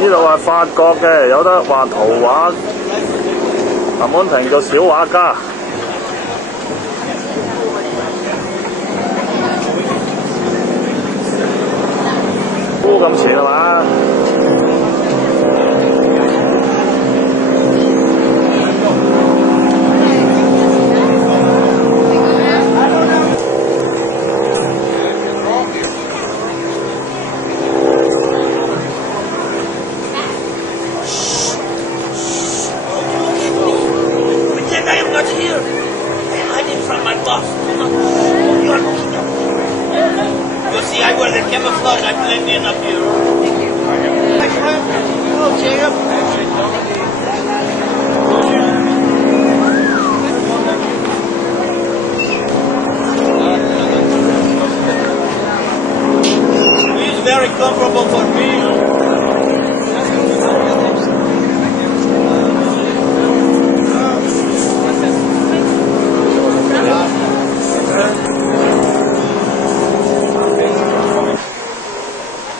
呢度係法國嘅，有得畫圖畫。林滿庭做小畫家。咁錢係嘛？Very comfortable for me.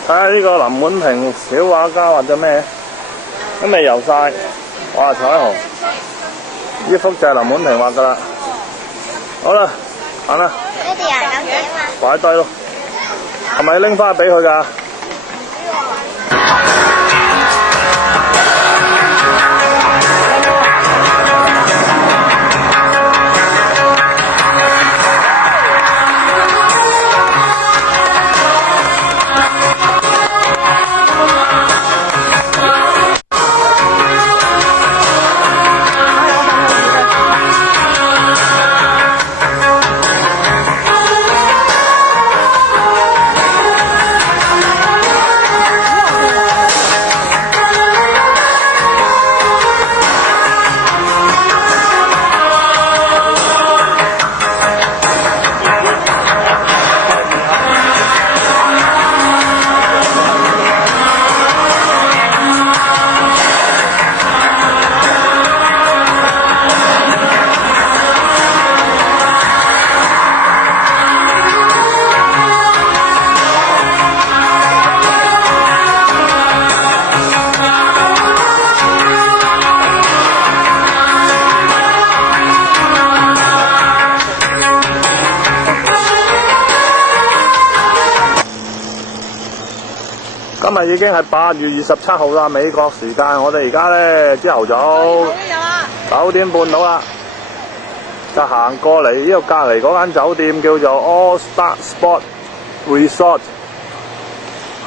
睇下呢個林滿庭小畫家或者咩，都未油晒。哇！彩虹，呢幅就係林滿庭畫噶啦。好啦，行啦。呢啲啊，咁樣嘛。擺低咯。係咪拎翻去俾佢㗎？今日已經係8月27號啦，美國時間。我哋而家咧朝頭早9點半到啦，就行過嚟呢度隔離嗰間酒店叫做 All Star Sport Resort。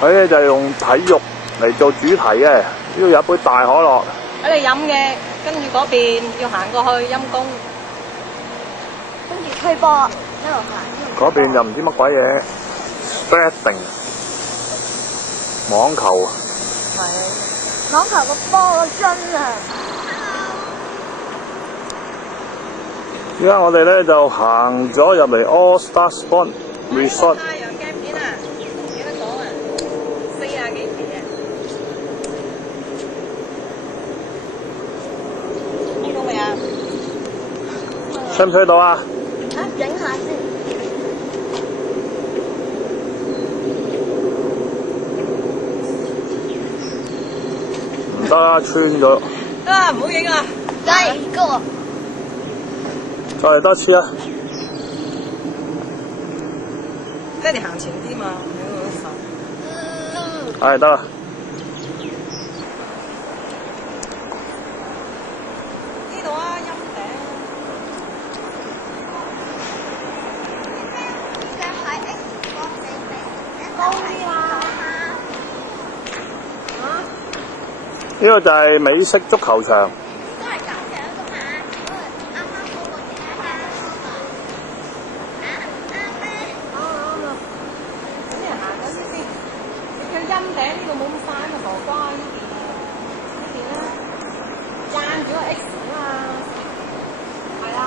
佢咧就用體育嚟做主題嘅，呢度有一杯大可樂。俾你飲嘅，跟住嗰邊要行過去陰公，跟住推波一路行。嗰邊就唔知乜鬼嘢 ，spreading。網球啊！係網球個波個樽啊！而家我哋咧就行咗入嚟 All Star Sport Resort。太陽鏡片啊，幾多講啊？40幾皮啊！見到未啊？吹唔吹到啊？啊，整下先。唔得啦，穿咗。啊，唔好影啊！第二個。再嚟多次啊！爹哋行前啲嘛，喺嗰手。係得啦。呢度啊，陰頂。高啲啦。呢個就係美式足球場。都係咁樣噶嘛，啱啱嗰個點解啱咩？咁啲人行緊呢邊，你叫陰頂呢度冇咁快啊嘛，傻瓜呢邊啊，呢邊咧間住個 X 啊嘛，係啊。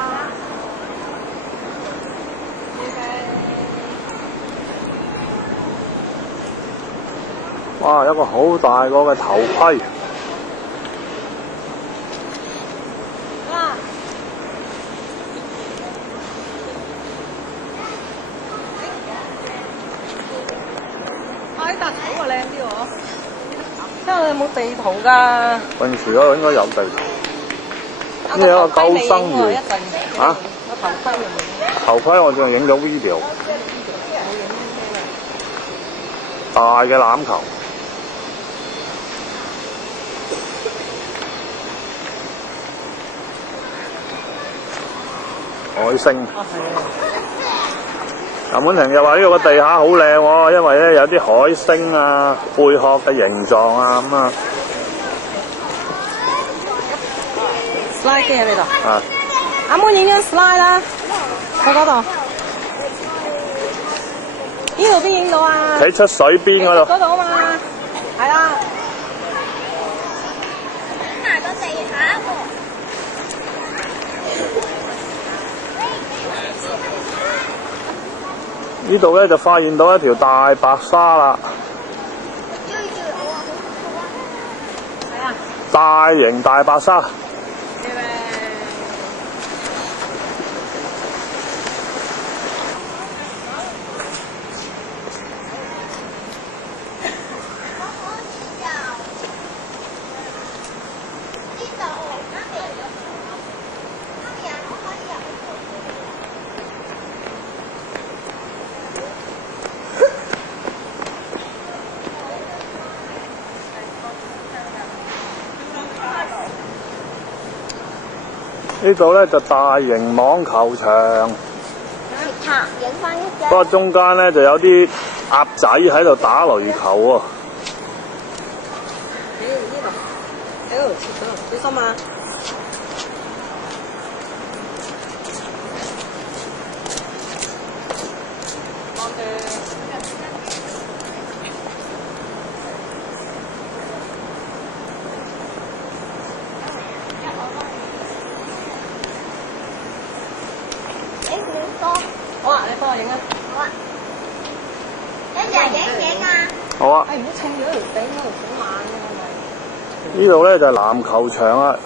哇！有個好大個嘅頭盔。呢笪土啊靚啲喎。因為有冇地圖㗎？泳池嗰度應該有地圖。呢有個救生員嚇，我頭盔未影。頭盔我淨係影咗 video。大嘅欖球。海星。林滿婷又話呢度個地下好靚喎，因為咧有啲海星啊、貝殼嘅形狀啊咁啊。slide 機喺呢度。啊！阿滿影張 slide 啦，喺嗰度。呢度邊影到啊？喺出水邊嗰度。嗰度啊嘛，係啦。埋個地下喎。呢度咧就發現到一條大白鯊啦。追住我啊！係啊。大型大白鯊。呢度咧就大型網球場，影翻一張。不過中間咧就有啲鴨仔喺度打壘球喎。喺度切咗，小心啊！好啊，你幫我影啊！好啊。一陣影唔影啊？好啊。唔好稱咗條頂嗰度好慢嘅咪。呢度咧就係籃球場啊，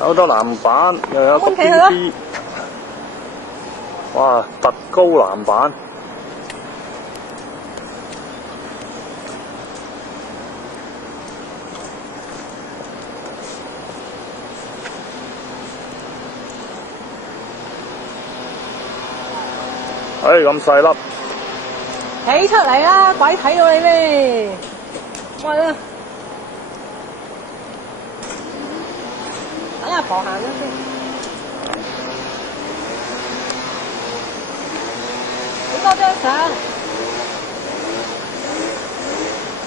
有好多籃板，又有個 BB。哇！特高籃板。咁細粒，起出嚟啦！鬼睇到你咩？喂啦！等阿婆行咗先。影多張相。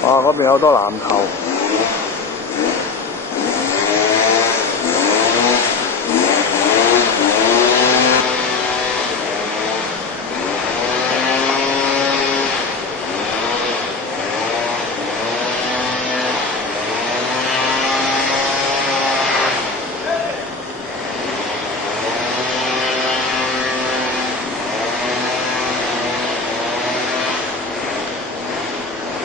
嗰邊有好多籃球。